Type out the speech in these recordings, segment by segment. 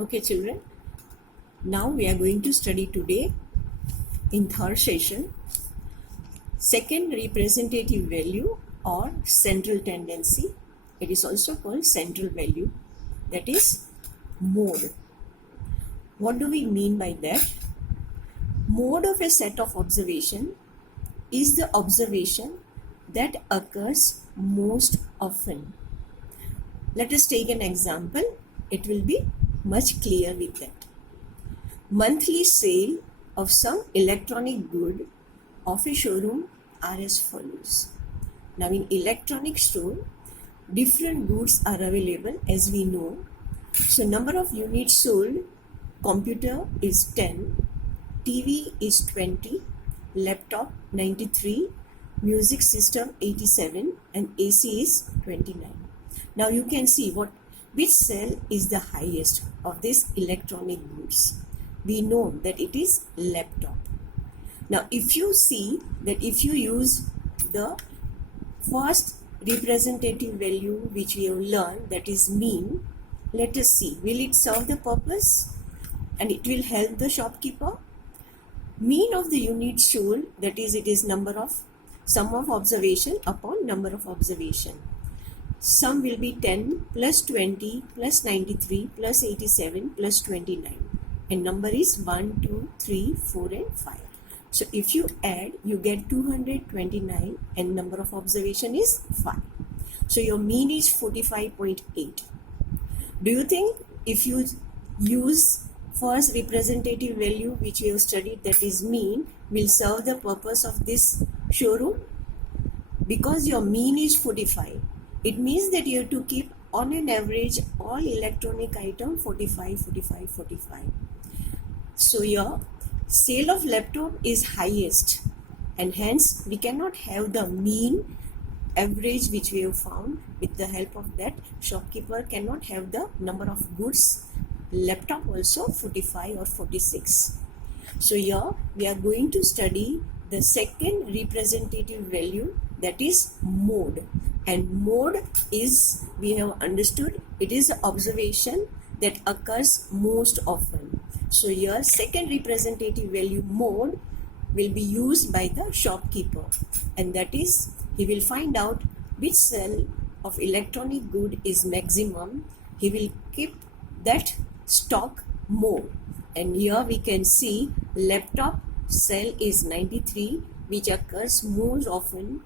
Okay, children. Now we are going to study today in third session second representative value or central tendency. It is also called central value, that is mode. What do we mean by that? Mode of a set of observation is the observation that occurs most often. Let us take an example. It will be much clear with that. Monthly sale of some electronic good of a showroom are as follows. Now in electronic store, different goods are available as we know. So number of units sold, computer is 10, TV is 20, laptop 93, music system 87 and AC is 29. Now you can see which cell is the highest of these electronic goods. We know that it is laptop. Now if you see that if you use the first representative value which we have learned, that is mean, let us see, will it serve the purpose and it will help the shopkeeper? Mean of the units sold, that is, it is sum of observation upon number of observation. Sum will be 10 plus 20 plus 93 plus 87 plus 29 and number is 1, 2, 3, 4 and 5. So if you add, you get 229 and number of observation is 5. So your mean is 45.8. Do you think if you use first representative value which we have studied, that is mean, will serve the purpose of this showroom? Because your mean is 45, it means that you have to keep on an average all electronic item 45, 45, 45. So your sale of laptop is highest and hence we cannot have the mean average which we have found. With the help of that, shopkeeper cannot have the number of goods laptop also 45 or 46. So here we are going to study the second representative value, that is mode. And mode is, we have understood, it is an observation that occurs most often. So here second representative value mode will be used by the shopkeeper, and that is he will find out which cell of electronic good is maximum. He will keep that stock more, and here we can see laptop cell is 93 which occurs most often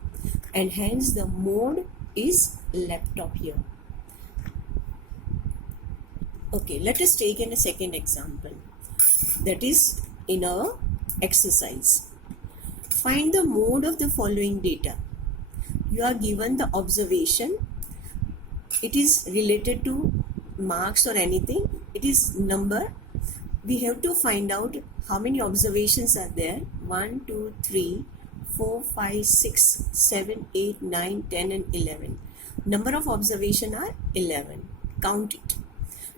and hence the mode is laptop here. Okay, let us take a second example, that is in our exercise. Find the mode of the following data. You are given the observation. It is related to marks or anything. It is number. We have to find out how many observations are there. 1, 2, 3, 4, 5, 6, 7, 8, 9, 10 and 11. Number of observation are 11. Count it.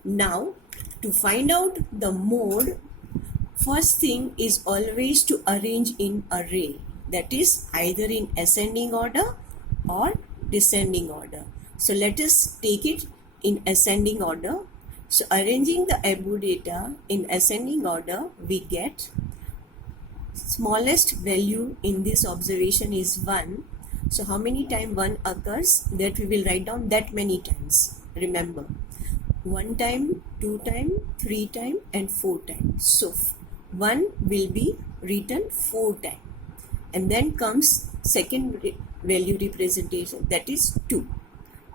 Now to find out the mode, first thing is always to arrange in array, that is either in ascending order or descending order. So let us take it in ascending order. So arranging the above data in ascending order, we get smallest value in this observation is 1. So how many times 1 occurs, that we will write down that many times. Remember, 1 time, 2 time, 3 time and 4 times. So 1 will be written 4 times. And then comes second value representation, that is 2.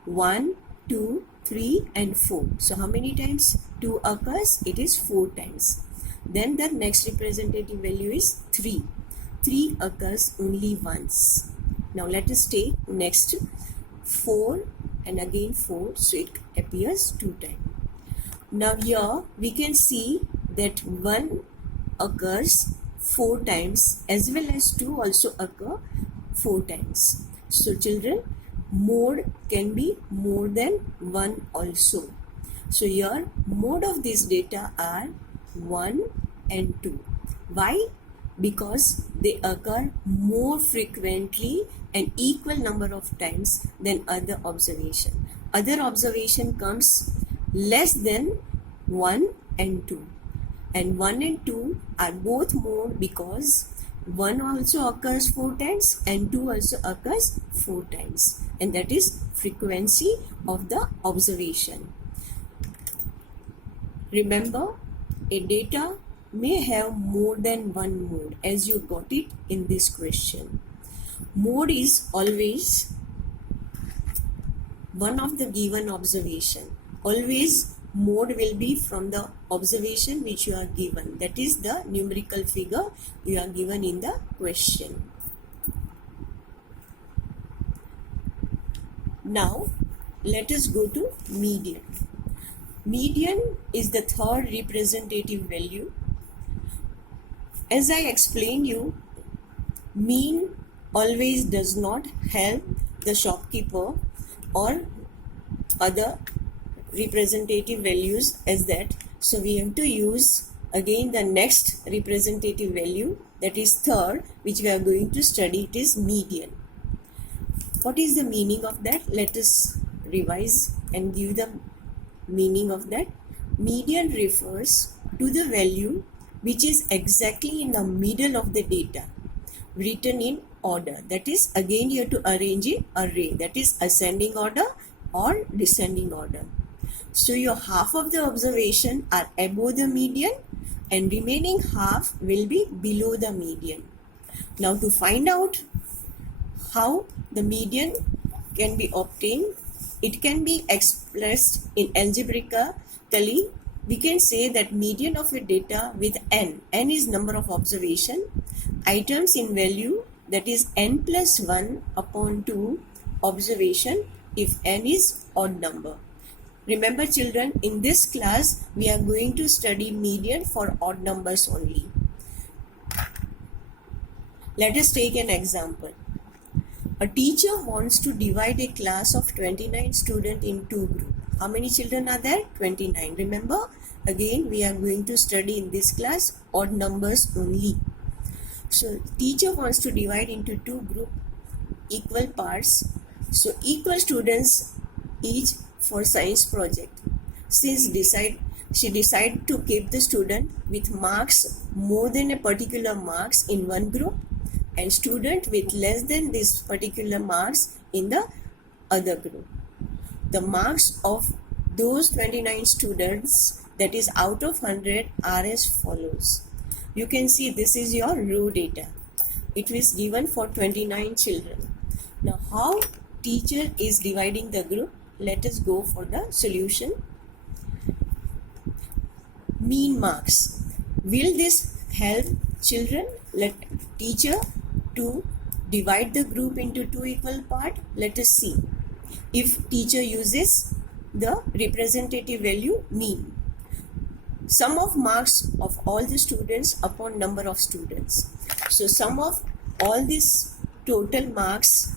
1, 2, 3 and 4. So how many times 2 occurs? It is 4 times. Then the next representative value is 3. 3 occurs only once. Now let us take next 4 and again 4. So it appears 2 times. Now here we can see that 1 occurs 4 times as well as 2 also occur 4 times. So children, mode can be more than 1 also. So here mode of this data are 1 and 2. Why? Because they occur more frequently and equal number of times than other observation. Other observation comes less than 1 and 2. And 1 and 2 are both mode because 1 also occurs 4 times and 2 also occurs 4 times. And that is frequency of the observation. Remember, a data may have more than one mode, as you got it in this question. Mode is always one of the given observation. Always mode will be from the observation which you are given. That is the numerical figure you are given in the question. Now let us go to median. Median is the third representative value. As I explained you, mean always does not help the shopkeeper or other representative values as that. So we have to use again the next representative value, that is third, which we are going to study. It is median. What is the meaning of that? Let us revise and give the meaning of that. Median refers to the value which is exactly in the middle of the data written in order. That is, again you have to arrange in array, that is ascending order or descending order. So your half of the observation are above the median and remaining half will be below the median. Now to find out how the median can be obtained, it can be expressed in algebraically. We can say that median of a data with n is number of observation, items in value, that is n plus 1 upon 2 observation if n is odd number. Remember children, in this class we are going to study median for odd numbers only. Let us take an example. A teacher wants to divide a class of 29 students in two groups. How many children are there? 29. Remember, again we are going to study in this class odd numbers only. So teacher wants to divide into two group equal parts. So equal students each for science project. Since she decided to keep the student with marks more than a particular marks in one group and student with less than this particular marks in the other group. The marks of those 29 students, that is out of 100, are as follows. You can see this is your raw data. It is given for 29 children. Now how teacher is dividing the group? Let us go for the solution. Mean marks. Will this help children? Let teacher to divide the group into two equal parts. Let us see. If teacher uses the representative value mean, sum of marks of all the students upon number of students. So sum of all these total marks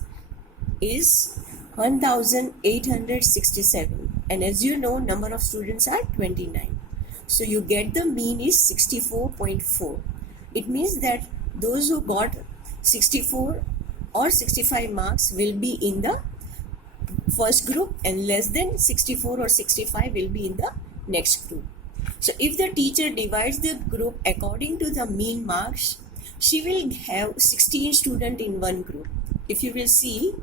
is 1867, and as you know number of students are 29. So you get the mean is 64.4. It means that those who got 64 or 65 marks will be in the first group and less than 64 or 65 will be in the next group. So if the teacher divides the group according to the mean marks, she will have 16 students in one group. If you will see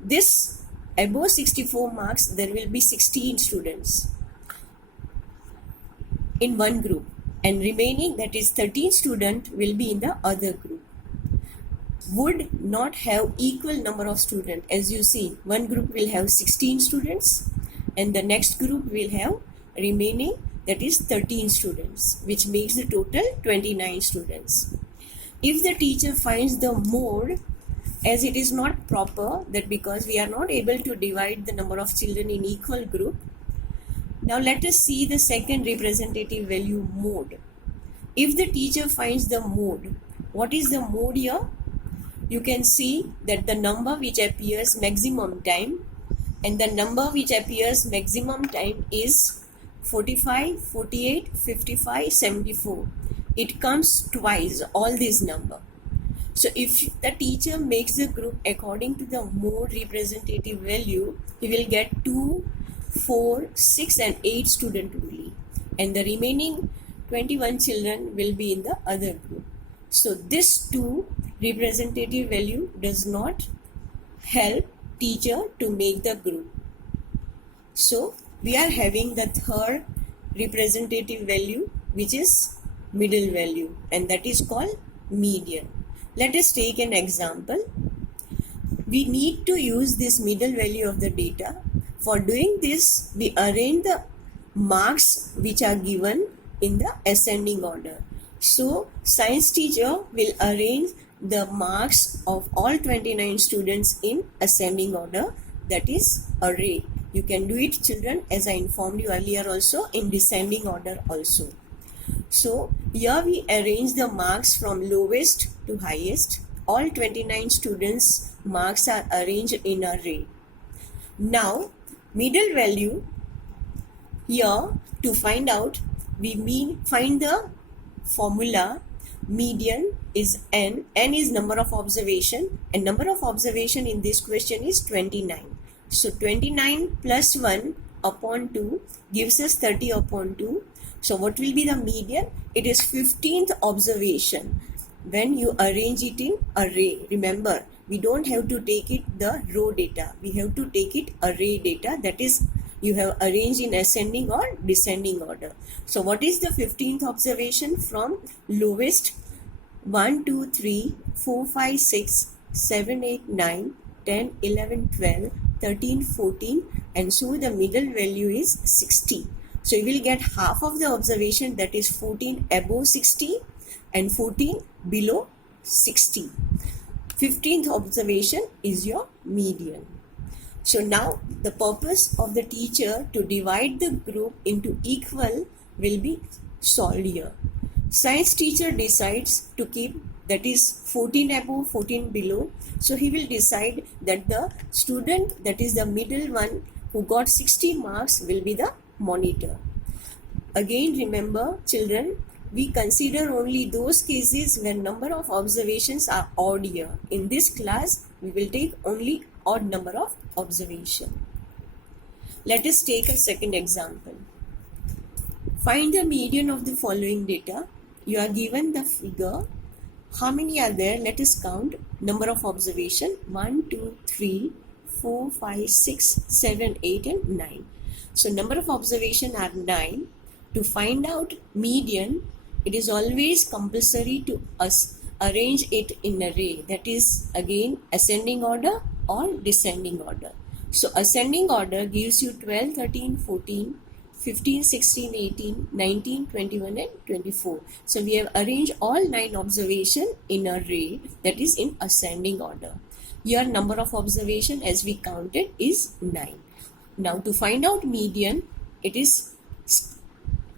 this above 64 marks, there will be 16 students in one group and remaining, that is 13 students, will be in the other group. Would not have equal number of students. As you see, one group will have 16 students and the next group will have remaining, that is 13 students, which makes the total 29 students. If the teacher finds the mode, as it is not proper, that because we are not able to divide the number of children in equal group. Now let us see the second representative value, mode. If the teacher finds the mode, what is the mode here? You can see that the number which appears maximum time, and the number which appears maximum time is 45, 48, 55, 74. It comes twice, all these number. So if the teacher makes the group according to the mode representative value, he will get 2, 4, 6 and 8 students only. and the remaining 21 children will be in the other group. So this 2 representative value does not help teacher to make the group. So we are having the third representative value, which is middle value, and that is called median. Let us take an example. We need to use this middle value of the data. For doing this, we arrange the marks which are given in the ascending order. So science teacher will arrange the marks of all 29 students in ascending order, that is array. You can do it, children, as I informed you earlier also, in descending order also. So here we arrange the marks from lowest to highest. All 29 students' marks are arranged in an array. Now middle value, here to find out, we find the formula. Median is n is number of observation, and number of observation in this question is 29. So 29 plus 1 upon 2 gives us 30 upon 2. So what will be the median? It is 15th observation when you arrange it in array. Remember, we don't have to take it the row data. We have to take it array data, that is you have arranged in ascending or descending order. So what is the 15th observation? From lowest 1, 2, 3, 4, 5, 6, 7, 8, 9, 10, 11, 12, 13, 14, and so the middle value is 60. So you will get half of the observation, that is 14 above 60 and 14 below 60. 15th observation is your median. So now the purpose of the teacher to divide the group into equal will be solved here. Science teacher decides to keep, that is 14 above, 14 below. So he will decide that the student, that is the middle one, who got 60 marks will be the monitor. Again remember, children, we consider only those cases when number of observations are odd here. In this class, we will take only odd number of observation. Let us take a second example. Find the median of the following data. You are given the figure. How many are there? Let us count. Number of observation: 1, 2, 3, 4, 5, 6, 7, 8 and 9. So number of observation are 9. To find out median, it is always compulsory to arrange it in array, that is again ascending order or descending order. So ascending order gives you 12, 13, 14, 15, 16, 18, 19, 21 and 24. So we have arranged all 9 observation in an array, that is in ascending order. Your number of observation as we counted is 9. Now to find out median, it is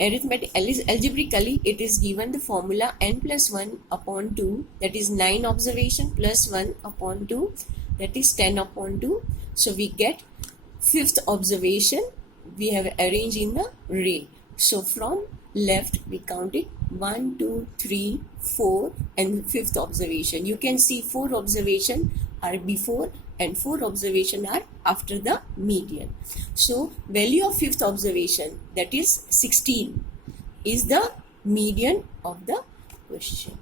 algebraically it is given the formula n plus 1 upon 2, that is 9 observation plus 1 upon 2, that is 10 upon 2. So we get 5th observation we have arranged in the array. So from left we count it 1, 2, 3, 4 and 5th observation. You can see 4 observation are before and 4 observation are after the median. So value of 5th observation, that is 16, is the median of the question.